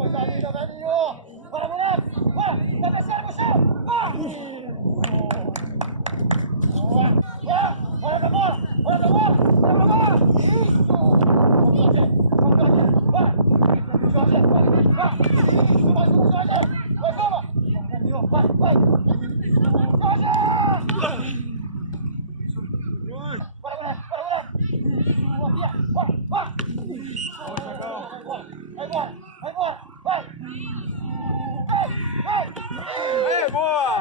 Coisa linda, velhinho! Bora, moleque! Bora! Cabeceira no chão! Olha pra bola! Olha pra bola! Olha pra bola! Isso! Vamos, Jorge! Vamos, Jorge! Vai! Jorge! Vai! Isso! Mais um, Jorge! Vai, toma! Velhinho! Vai! Vai! Jorge! Bora, moleque! Bora, moleque! Isso! Aqui! Vai! Vai! Vai embora! Vai embora! Vai! Vai! Vai! Aí, boa!